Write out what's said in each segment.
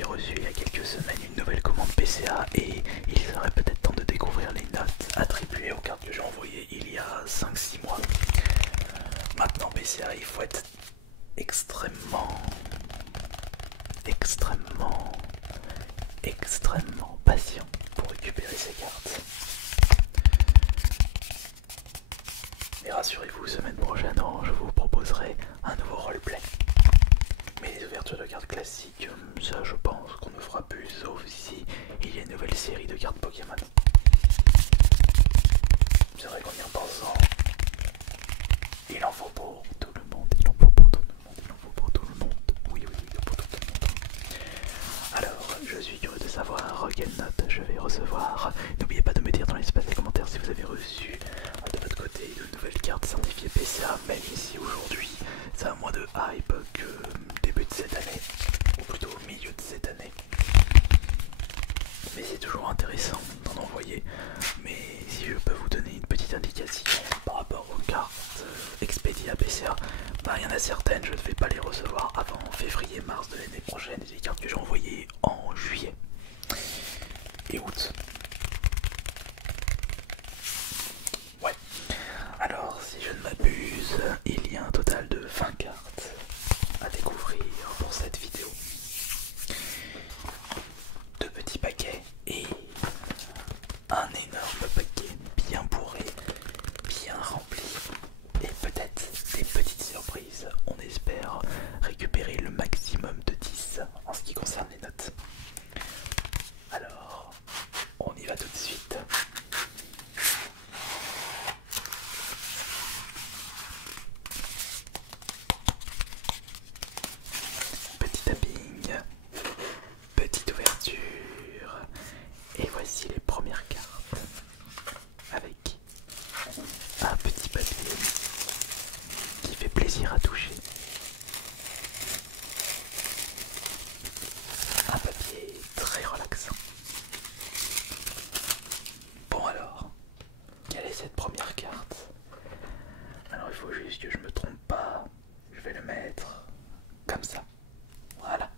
j'ai reçu il y a quelques semaines une nouvelle commande PCA et il serait peut-être temps de découvrir les notes attribuées aux cartes que j'ai envoyées il y a 5-6 mois. Maintenant PCA, il faut être extrêmement patient pour récupérer ces cartes. Mais rassurez-vous, semaine prochaine, je vous proposerai un nouveau roleplay. Mais les ouvertures de cartes classiques, ça je pense qu'on ne fera plus, sauf si il y a une nouvelle série de cartes Pokémon. C'est vrai qu'en y repensant, il en faut pour tout le monde, il en faut pour tout le monde, il en faut pour tout le monde. Oui, il en faut pour tout le monde. Alors, je suis curieux de savoir quelle note je vais recevoir. N'oubliez pas de me dire dans l'espace des commentaires si vous avez reçu de votre côté de nouvelles cartes certifiées PCA, même si aujourd'hui ça a moins de hype que début de cette année, ou plutôt au milieu de cette année. Mais c'est toujours intéressant d'en envoyer. Mais si je peux vous donner une petite indication par rapport aux cartes expédiées à PCA, il y en a certaines, je ne vais pas les recevoir avant février-mars de l'année prochaine. Et des cartes que j'ai envoyées en juillet et août. Ouais. Alors, si je ne m'abuse, il y a un total de 20 cartes à découvrir pour cette vidéo. Deux petits paquets et un énorme paquet bien bourré, bien rempli et peut-être des petites surprises. On espère récupérer le maximum de 10 en ce qui concerne les notes. Alors, on y va tout de suite. Petit tapping, petite ouverture, et voici les premières cartes avec un petit papier qui fait plaisir à toucher. Un papier très relaxant. Bon alors, quelle est cette première carte? Alors il faut juste que je me trompe pas, je vais le mettre comme ça. Voilà.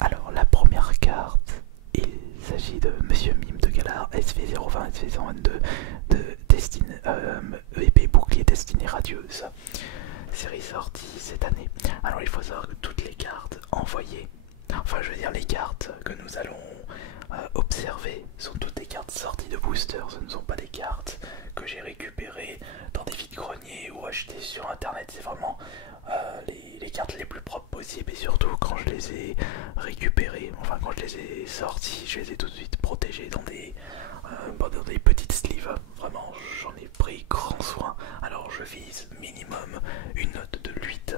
Alors la première carte, il s'agit de Monsieur Mime de Galar, SV020, SV122 de épée bouclier destinée radieuse. Série sortie cette année. Alors il faut savoir que toutes les cartes envoyées, enfin je veux dire les cartes que nous allons observer sont toutes des cartes sorties de booster. Ce ne sont pas des cartes que j'ai récupérées dans des vides-greniers ou achetées sur internet. C'est vraiment les cartes les plus propres possibles, et surtout quand je les ai récupérées, enfin quand je les ai sorties, je les ai tout de suite protégées dans des petites sleeves. Vraiment j'en ai pris grand soin. Alors je vise minimum une note de 8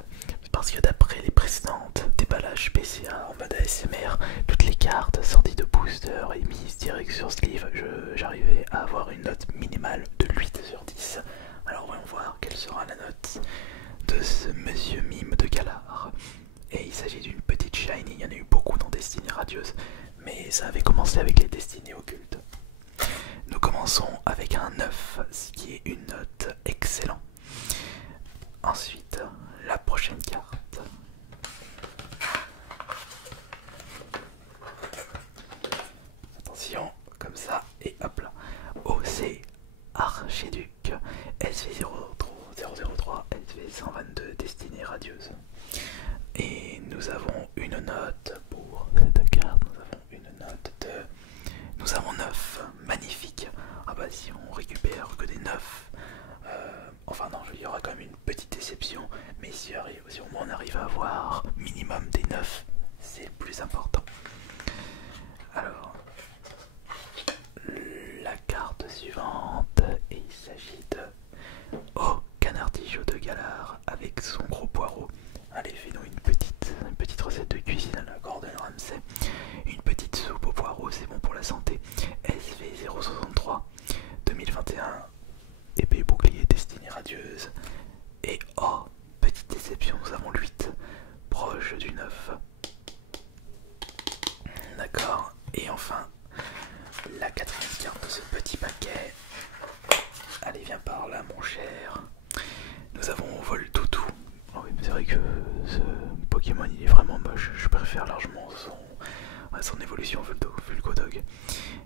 parce que d'après les précédentes déballages PCA en mode ASMR, toutes les cartes sorties de booster et mises direct sur sleeve, j'arrivais à avoir une note minimale de 8 sur 10. Alors voyons voir quelle sera la note de ce Monsieur Mime de Galar. Et il s'agit d'une petite shiny, il y en a eu beaucoup dans Destinée Radieuse, mais ça avait commencé avec les Destinées Occultes. Nous commençons avec un 9, ce qui est une note excellente. Ensuite, la prochaine carte. Attention, comme ça, et hop là. Oh, c'est Archéduc, SV003, SV122, Destinée Radieuse. Et nous avons une note pour cette carte, nous avons 9, magnifique. Ah bah si on récupère que des 9, enfin non, il y aura quand même une petite déception, mais si au moins on arrive à avoir minimum des 9, c'est le plus important. Alors, la carte suivante, et il s'agit de Canardijo de Galar avec son gros poireau. Allez, fais-nous une petite recette de cuisine à la Gordon Ramsay. Une petite soupe au poireau, c'est bon pour la santé. SV063 2021, épée bouclier destinée radieuse. Et petite déception, nous avons le 8, proche du 9. D'accord. Et enfin, la quatrième carte de ce petit paquet. Allez, viens par là, mon cher. Nous avons Voltoutou. Oh oui, mais c'est vrai que ce Pokémon il est vraiment moche. Je préfère largement son évolution Vulgodog.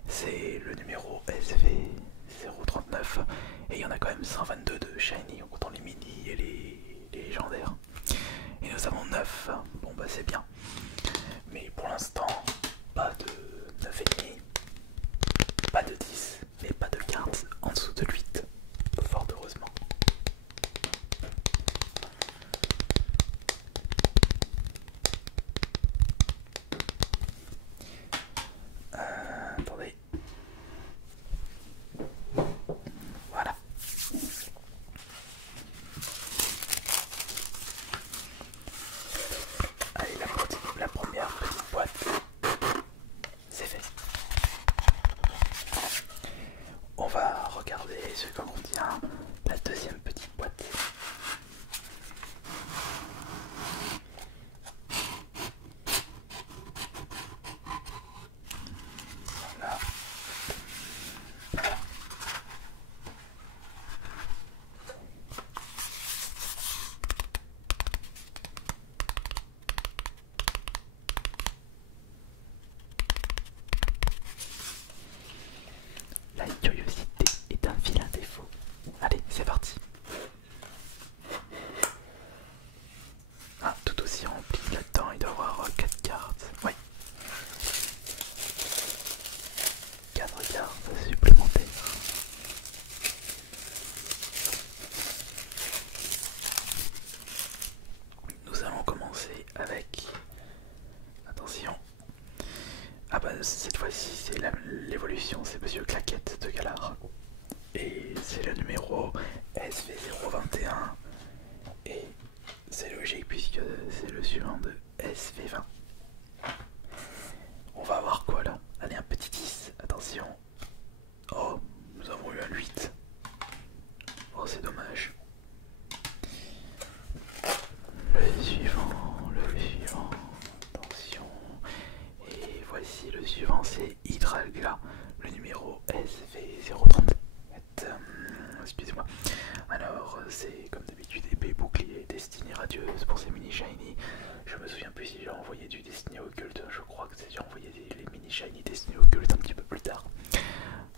C'est le numéro SV039 et il y en a quand même 122 de Shiny en comptant les mini et les légendaires. Et nous avons 9, bon bah c'est bien. Mais pour l'instant, pas de 9,5, pas de 10, mais pas de cartes en dessous de 8, fort heureusement. Attendez. Voilà. Allez, la première petite boîte, c'est fait. On va regarder ce que contient la deuxième petite boîte. Voilà. La curiosité est un vilain défaut. Allez, c'est parti. Ah, tout aussi rempli là-dedans, il doit y avoir 4 cartes. Oui. 4 cartes supplémentaires. Nous allons commencer avec... Attention. Ah bah cette fois-ci c'est l'évolution, c'est Monsieur Claquette de Galar. Et c'est le numéro SV021. Et c'est logique puisque c'est le suivant de SV20. On va voir quoi là. Allez, un petit 10, attention. Oh, nous avons eu un 8. Oh, c'est dommage. Le suivant, attention. Et voici le suivant, c'est Hydralgla, le numéro SV030. Excusez-moi. Alors, c'est comme d'habitude épée, bouclier, destinée radieuse pour ces mini shiny. Je me souviens plus si j'ai envoyé du destiné occulte. Je crois que j'ai envoyé les mini shiny destiné occulte un petit peu plus tard.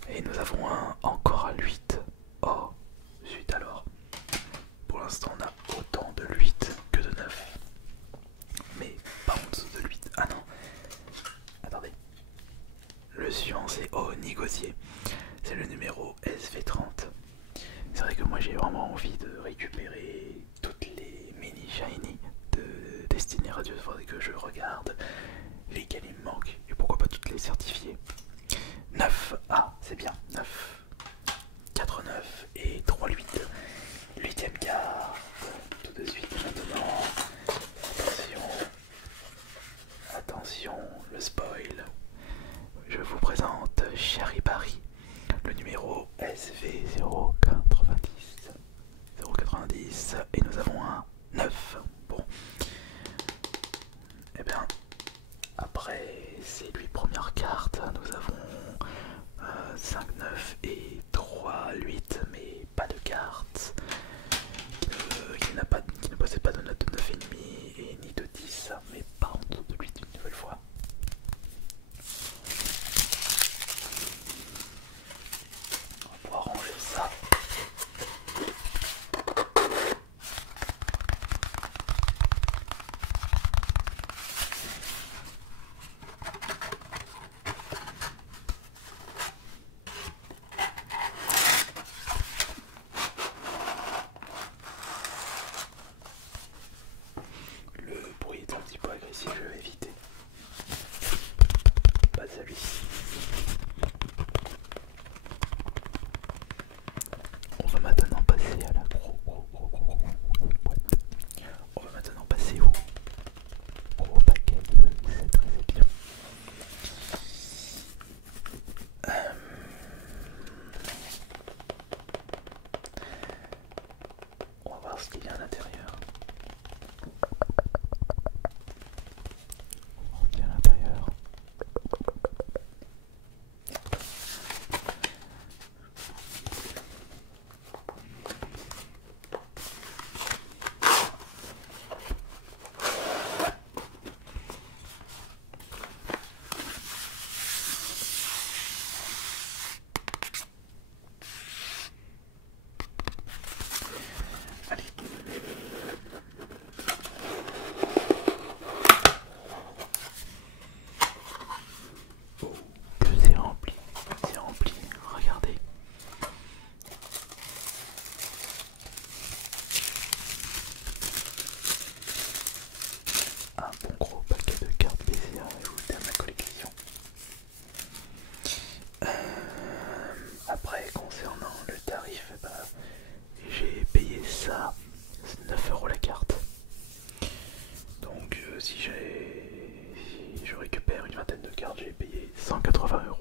Et nous avons encore un 8. Oh, zut alors. Pour l'instant, on a autant de 8 que de 9. Mais pas en dessous de 8. Ah non. Attendez. Le suivant, c'est Nigosier. C'est le numéro SV30. C'est vrai que moi j'ai vraiment envie de récupérer toutes les mini shiny de Destinée Radieuse. Il faudrait que je regarde lesquelles il me manquent et pourquoi pas toutes les certifier. 9, ah c'est bien, 9, 4, 9 et 3, 8. 8ème carte, tout de suite maintenant. Attention, le spoil. Je vous présente Charibari, le numéro SV090. 090 et nous avons un 9. Bon, et bien après ces 8 premières cartes, nous avons 5, 9 et 3, 8, mais pas de cartes qui ne possède pas de note de 9,5 et ni de 10, mais pas en dessous de 8 une nouvelle fois. On va pouvoir ranger ça. Le bruit est un petit peu agressif, je vais éviter. Pas celui-ci. On va maintenant passer à la gros boîte. On va maintenant passer au gros paquet de cette réception. On va voir ce qu'il y a à l'intérieur. si je récupère une vingtaine de cartes, j'ai payé 180 €.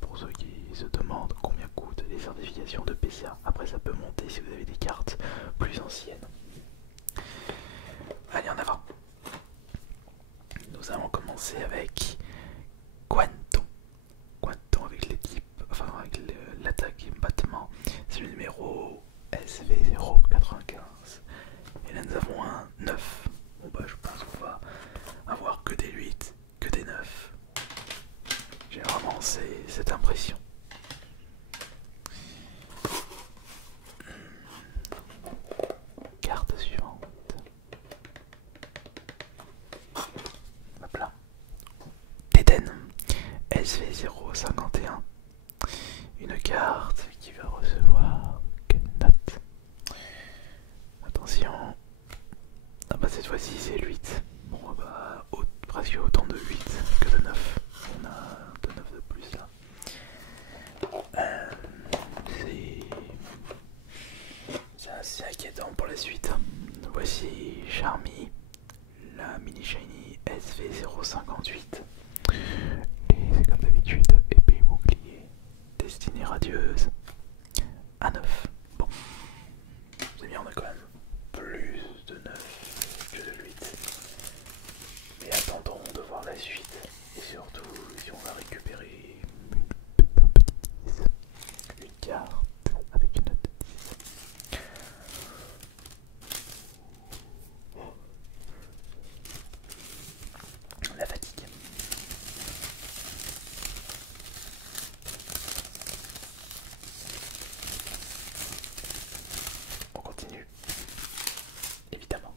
Pour ceux qui se demandent combien coûtent les certifications de PCA. Après ça peut monter si vous avez des cartes plus anciennes. Allez, en avant. Nous allons commencer avec Quanton. Quanton avec l'équipe, enfin avec l'attaque et le battement. C'est le numéro SV095. Et là nous avons un 9. Bon bah je pense qu'on va avoir que des 8, que des 9. J'ai vraiment cette impression. Carte suivante. Hop là. Téden SV051. Une carte qui va recevoir quelle note? Attention. Ah bah cette fois-ci c'est 8. Bon bah presque autant de 8 que de 9. On a 2 9 de plus là. C'est assez inquiétant pour la suite. Voici Charmy, la mini shiny SV058. Et c'est comme d'habitude, épée bouclier, destinée radieuse à 9. Bon, c'est bien, on a quand même plus de 9 que de 8. Mais attendons de voir la suite. Et surtout, si on va récupérer un petit 10, une carte avec une note de 10. La fatigue. On continue. Évidemment.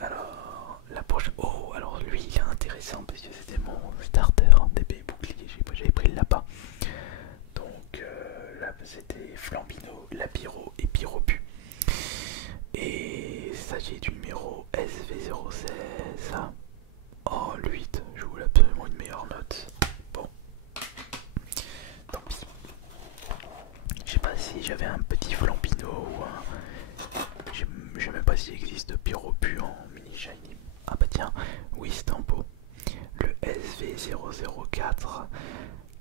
Alors, la prochaine. Oh, alors lui il est intéressant parce que c'était mon starter d'épée bouclier. J'avais pris le lapin. Donc là c'était Flambino, Lapiro et Pyropu. Et il s'agit du numéro SV016. Oh, le 8, je voulais absolument une meilleure note. Bon, tant pis. Je sais pas si j'avais un petit Flambino ou un. Je sais même pas s'il existe de Pyropu en mini shiny. Ah bah tiens, oui, Stampo. Le SV004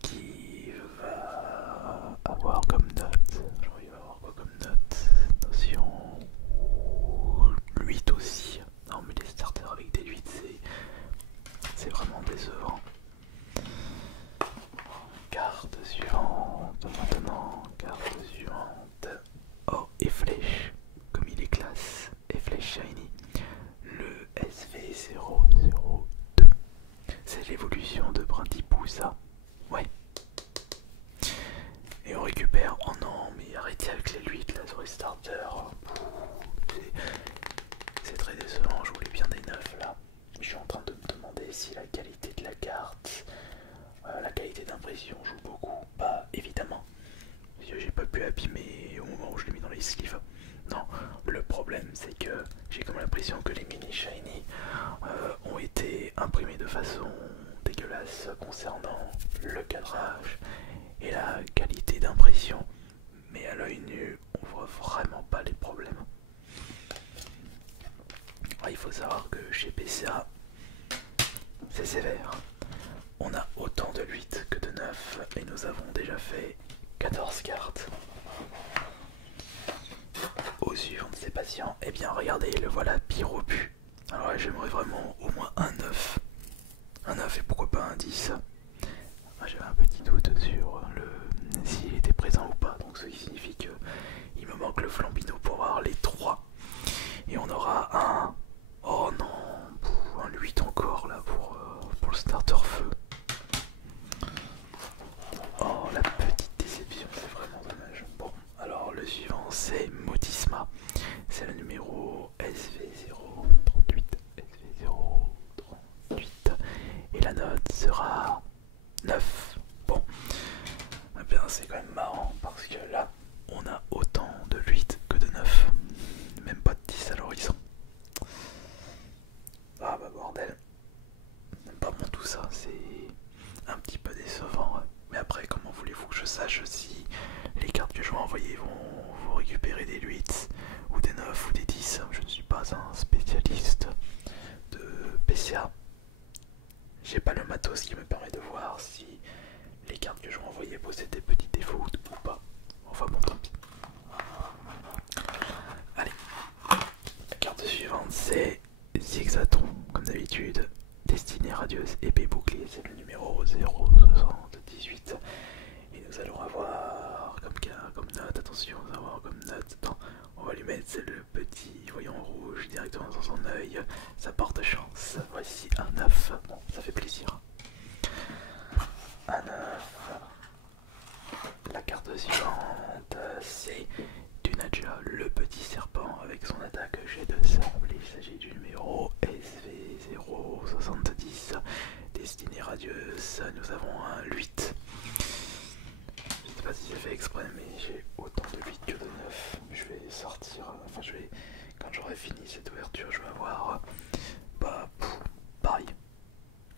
qui va avoir comme note. Genre, il va avoir quoi comme note? Notion 8 aussi. Non, mais les starters avec des 8, c'est vraiment décevant. Carte suivante maintenant. Carte suivante. Oh, et flèche. Comme il est classe. Et flèche shiny. Le SV002. C'est l'évolution de Brindipou, ça. Ouais. Et on récupère. Oh non, mais arrêtez avec les 8 là sur les starters. C'est très décevant. Je voulais bien des 9 là. Je suis en train de me demander si la qualité de la carte, la qualité d'impression joue beaucoup. Bah évidemment. J'ai pas pu abîmer au moment où je l'ai mis dans les sleeves. Non, le problème c'est que j'ai comme l'impression que les mini shiny ont été imprimés de façon dégueulasse concernant le cadrage et la qualité d'impression. Mais à l'œil nu, on voit vraiment pas les problèmes. Il faut savoir que chez PCA, c'est sévère. On a autant de 8 que de 9 et nous avons déjà fait 14 cartes. Au suivant de ces patients, eh bien regardez, le voilà Pyropu. Alors là, j'aimerais vraiment au moins un 9. Un 9 et pourquoi pas un 10. J'avais un petit doute sur s'il était présent ou pas, donc ce qui signifie que il me manque le Flambino pour avoir les 3. Et on aura un. Oh non, un 8 encore là pour le starter feu. Oh, la petite déception, c'est vraiment dommage. Bon, alors le suivant c'est Modisma. C'est le numéro SV038. SV038. Et la note sera 9. Bon, eh bien c'est quand même marrant parce que là, on a autant de 8 que de 9. mon œil, ça porte chance. Voici un 9, bon ça fait plaisir. Un 9. La carte suivante, c'est Tunaja, le petit serpent avec son attaque jet de sable. Il s'agit du numéro SV070, Destinée radieuse. Nous avons un 8. Je sais pas si j'ai fait exprès, mais j'ai autant de 8 que de 9. Je vais sortir, enfin je vais, quand j'aurai fini cette ouverture, je vais avoir, pareil.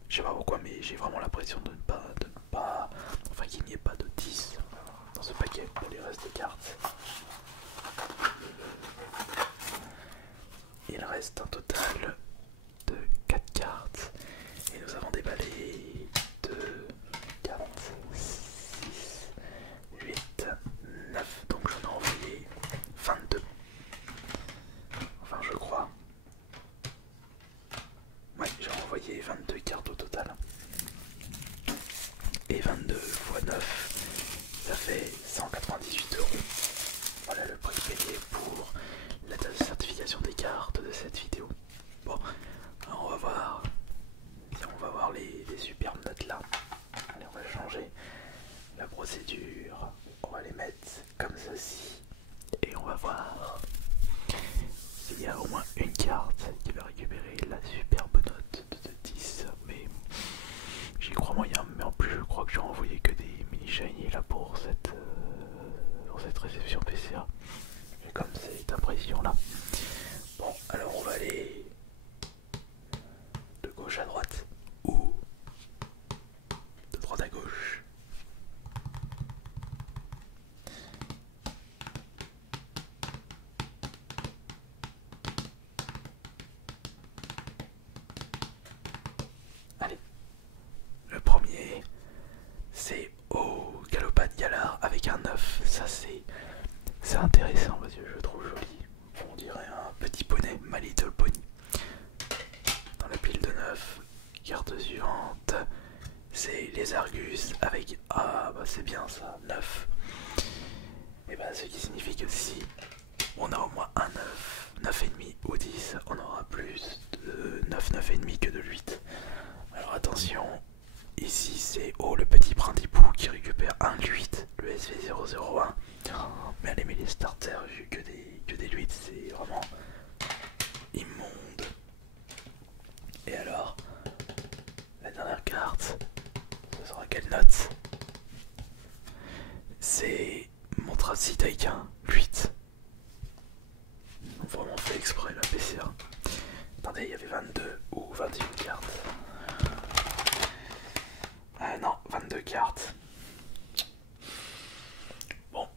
Je sais pas pourquoi, mais j'ai vraiment l'impression de ne pas, enfin qu'il n'y ait pas de 10 dans ce paquet pour les restes de cartes. Il reste un total de 4 cartes et nous avons déballé 2, 4, 6, 8, 9, donc j'en ai envoyé 22. Enfin je crois. Ouais, j'ai envoyé 22 cartes au total. Et 22 x 9, ça fait 198 €. Voilà le prix payé pour la certification des cartes de cette vidéo. Bon, alors on va voir si on va voir les superbes notes là. Allez, on va changer la procédure. On va les mettre comme ceci. Et on va voir s'il y a au moins une carte qui va récupérer la superbe note de 10. Mais j'y crois moyen. Mais en plus, je crois que j'ai envoyé que des mini shiny là pour cette réception PCA. J'ai comme cette impression là. Bon, alors on va aller de gauche à droite ou de droite à gauche. Allez, le premier c'est au Galopade Galar avec un 9. Ça c'est intéressant parce que je le trouve joli. On dirait un petit poney, My Little Pony. Dans la pile de 9, carte suivante, c'est les Argus avec, ah bah c'est bien ça, 9. Et bah ce qui signifie que si on a au moins un 9, 9,5 ou 10, on aura plus de 9, 9,5 que de 8. Alors attention, ici c'est le petit brindipou qui récupère un 8, le SV001. Mais allez, mais les starters, j'ai que des 8, c'est vraiment immonde. Et alors, la dernière carte, ce sera quelle note? C'est mon Tracy Taiken 8. Vraiment fait exprès la PCA. Attendez, il y avait 22 ou 21 cartes. Ah non, 22 cartes. Bon,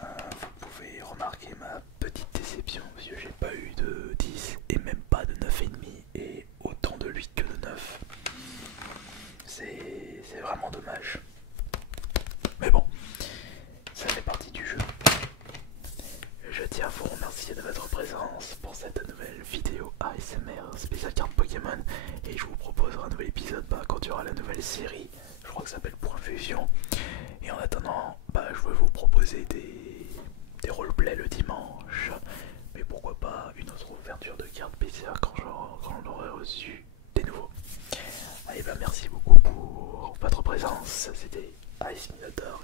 vous pouvez remarquer ma petite déception parce que j'ai pas eu de 10 et même pas de 9,5 et autant de 8 que de 9. C'est vraiment dommage. Mais bon, ça fait partie du jeu. Je tiens à vous remercier de votre présence pour cette nouvelle vidéo ASMR spéciale carte Pokémon. Et je vous proposerai un nouvel épisode quand il y aura la nouvelle série. Je crois que ça s'appelle Point Fusion. Et en attendant, je vais vous proposer des roleplays le dimanche. Mais pourquoi pas une autre ouverture de cartes PCA quand on aurait reçu des nouveaux. Allez, merci beaucoup pour votre présence. C'était Ice Minotaur.